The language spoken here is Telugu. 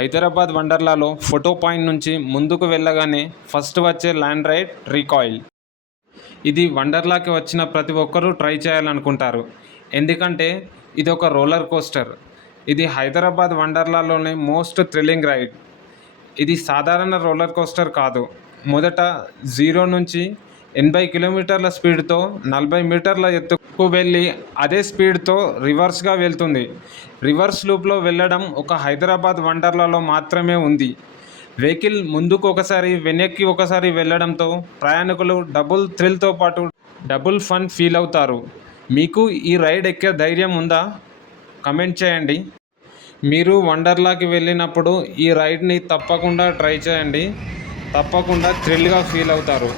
హైదరాబాద్ వండర్లాలో ఫోటో పాయింట్ నుంచి ముందుకు వెళ్ళగానే ఫస్ట్ వచ్చే ల్యాండ్ రైడ్ రీకాయిల్. ఇది వండర్లాకి వచ్చిన ప్రతి ఒక్కరూ ట్రై చేయాలనుకుంటారు. ఎందుకంటే ఇది ఒక రోలర్ కోస్టర్. ఇది హైదరాబాద్ వండర్లాలోనే మోస్ట్ థ్రిల్లింగ్ రైడ్. ఇది సాధారణ రోలర్ కోస్టర్ కాదు. మొదట 0 నుంచి 80 కిలోమీటర్ల స్పీడ్తో 40 మీటర్ల ఎత్తుకు వెళ్ళి అదే స్పీడ్తో రివర్స్గా వెళ్తుంది. రివర్స్ లూప్లో వెళ్ళడం ఒక హైదరాబాద్ వండర్లాలో మాత్రమే ఉంది. వెహికల్ ముందుకు ఒకసారి వెనక్కి ఒకసారి వెళ్ళడంతో ప్రయాణికులు డబుల్ థ్రిల్తో పాటు డబుల్ ఫన్ ఫీల్ అవుతారు. మీకు ఈ రైడ్ ఎక్కే ధైర్యం ఉందా? కమెంట్ చేయండి. మీరు వండర్లాకి వెళ్ళినప్పుడు ఈ రైడ్ని తప్పకుండా ట్రై చేయండి. తప్పకుండా థ్రిల్గా ఫీల్ అవుతారు.